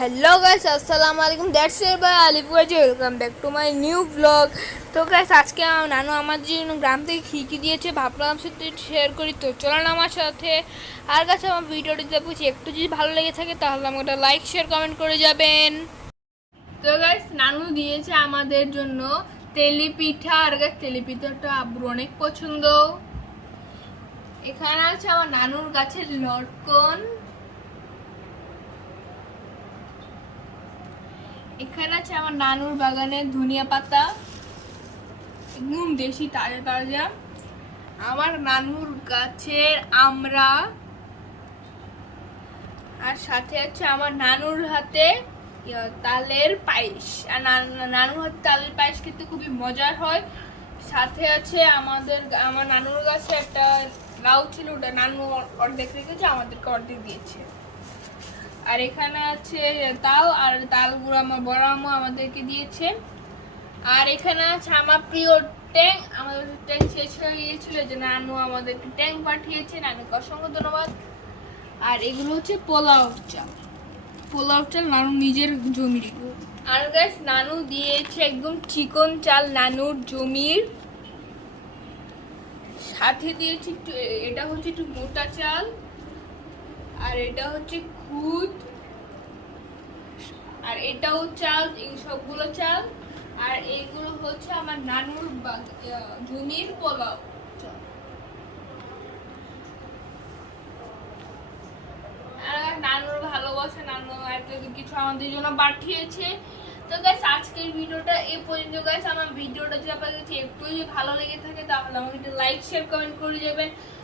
Hello guys আসসালামু আলাইকুম that's এর বাই আলিপুরজি welcome back to my new blog তো গাইস আজকে আমার নানু আমার জন্য গ্রাম থেকে খিকি দিয়েছে, ভাবলাম সাথে শেয়ার করি। তো চলেন আমার সাথে। আর কাছে আমার ভিডিওটি দেখছি একটু যদি ভালো লেগে থাকে, তাহলে আমাকে একটা লাইক শেয়ার কমেন্ট করে যাবেন। তো গাইস নানু দিয়েছে আমাদের জন্য তেলি পিঠা আর গাইস তেলি পিঠাটা আব্বুর অনেক পছন্দ। এখানে আছে আমার নানুর গাছের লটকন। এখানে আছে আমার নানুর বাগানের ধনিয়া পাতা একদম দেশি তাজা তাজা। আমার নানুর গাছের আমরা, আর সাথে আছে আমার নানুর হাতে তালের পায়েস। আর নানুর হাতে তালের পায়েস খেতে খুবই মজার হয়। সাথে আছে আমাদের আমার নানুর গাছে একটা লাউ ছিল, ওটা নানু অর্ধেক রেখেছে, আমাদেরকে অর্ধেক দিয়েছে। আর এখানে আছে তাল, আর তালগুলো আমার বড় আম্মু আমাদেরকে দিয়েছে। আর এখানে আছে আমার প্রিয় ট্যাং, আমাদের ট্যাং শেষ হয়ে গিয়েছিল যে নানু আমাদেরকে ট্যাং পাঠিয়েছে নানুকে অসংখ্য ধন্যবাদ। আর এগুলো হচ্ছে পোলাও চাল। পোলাও চাল নানু নিজের জমির। আর গাছ নানু দিয়েছে একদম চিকন চাল, নানুর জমির। সাথে দিয়েছে একটু এটা হচ্ছে একটু মোটা চাল। আর এটা হচ্ছে খুদ। আর এটাও চাল, এই সবগুলো চাল। আর এইগুলো হচ্ছে আমার নানুর জমির পোলাও নানুর ভালোবাসা, নানু একটা কিছু আমাদের জন্য পাঠিয়েছে। তো গাইস আজকের ভিডিওটা এই পর্যন্ত গাইস আমার ভিডিওটা যদি কাছে একটু যদি ভালো লেগে থাকে, তাহলে আমাকে লাইক শেয়ার কমেন্ট করে যাবেন।